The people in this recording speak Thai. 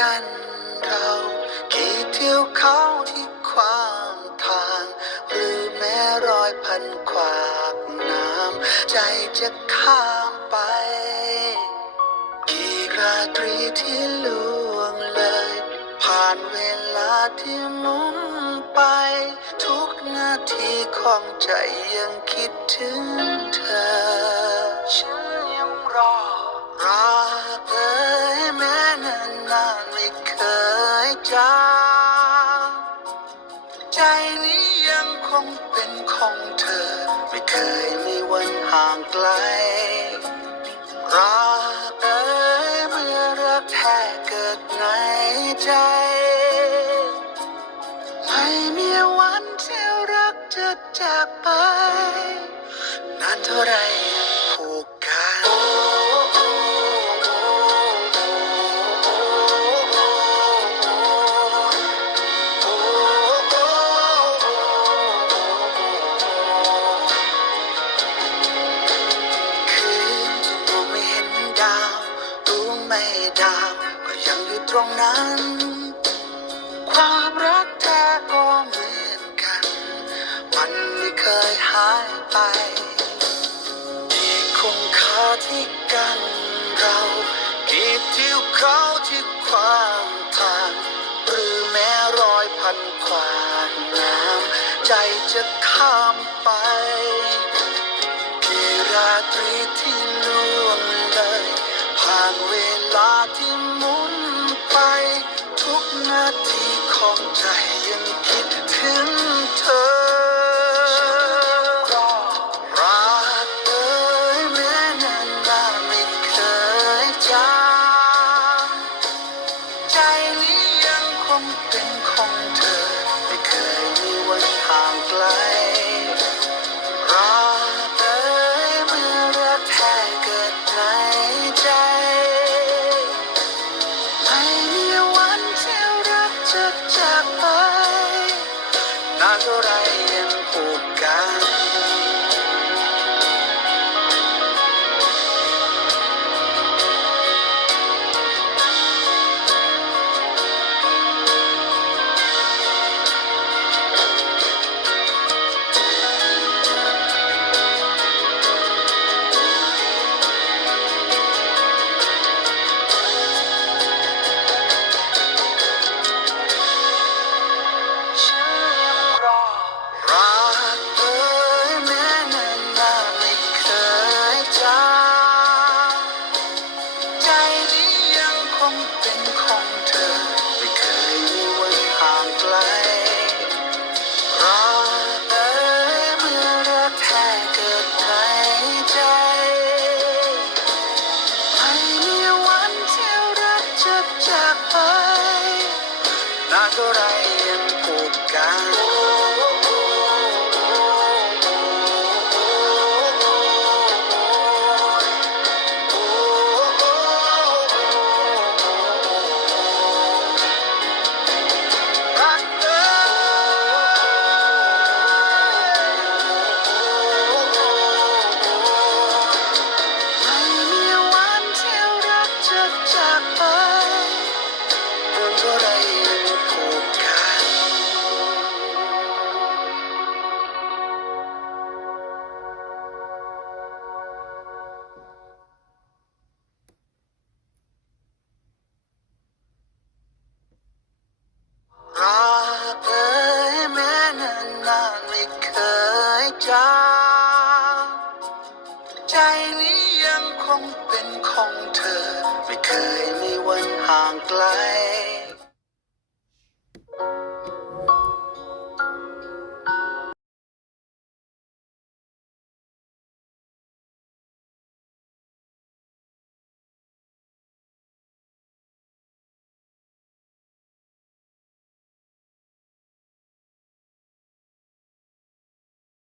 กันเรากี่เที่ยวเขาที่ขวางทาง หรือแม้รอยพันขวากน้ำใจจะข้ามไป กี่ราตรีที่ล่วงเลย ผ่านเวลาที่มุนไป ทุกนาทีของใจยังคิดถึงเธอ เคยมีวันห่างไกลรักเอ่ยเมื่อรักแท้เกิดในใจ ไม่มีวันที่รักจะจากไป นานเท่าไร ที่กันเรากี่ทิวเขาที่ขวางทางหรือแม้รอยพันขวางน้ำใจจะข้ามไปกี่ราตรีที่ล่วงเลยผ่านเวลาที่หมุนไป ทุกนาทีของใจยังคิดถึงเธอ ยังคงเป็นของเธอ ไม่เคยมีวันห่างไกลรักเอ่ยเมื่อรักแท้เกิดในใจ ไม่มีวันที่รักจะจากไปนานเท่าไรยังผูกกัน ใจนี้ยังคงเป็นของเธอ ไม่เคยมีวันห่างไกล